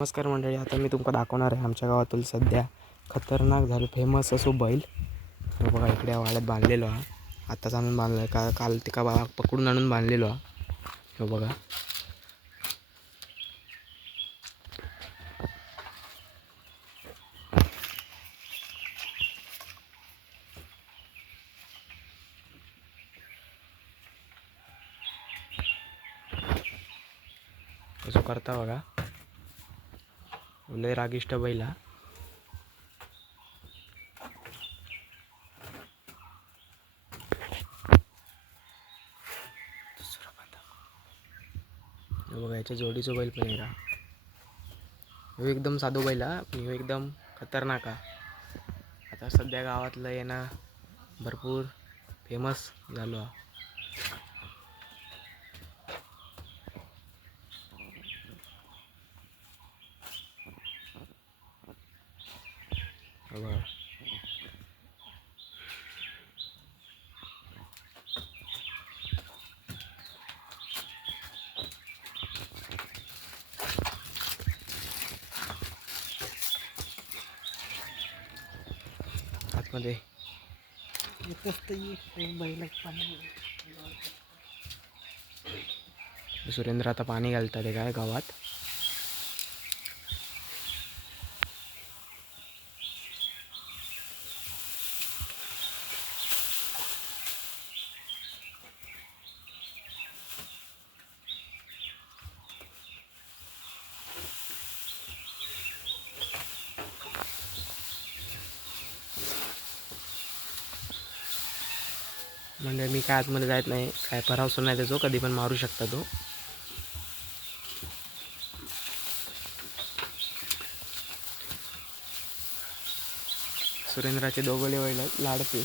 नमस्कार मंडळी आता मी तुमका दाखवणार आहे आमच्या गावातील सध्या खतरनाक झालं फेमस असो बैल. हो बघा इकडे वाड्यात बांधलेलो हा. आत्ताच आणून बांधलो आहे का काल तिका बा पकडून आणून बांधलेलो हा. हो बघा. कसं करता बघा. लय रागिष्ट बैल. हा बघा याच्या जोडीचं बैल पण आहे का ह्यो एकदम साधू बैल हा पण ह्यो एकदम खतरनाक हा. आता सध्या गावातलं येणं भरपूर फेमस झालो हा आतमध्ये. सुरेंद्र आता पाणी घालतात काय गावात. म्हणजे मी काय आतमध्ये जात नाही काय परावसर नाही त्याचो कधी पण मारू शकता तो. सुरेंद्राचे दोघले वैल लाडते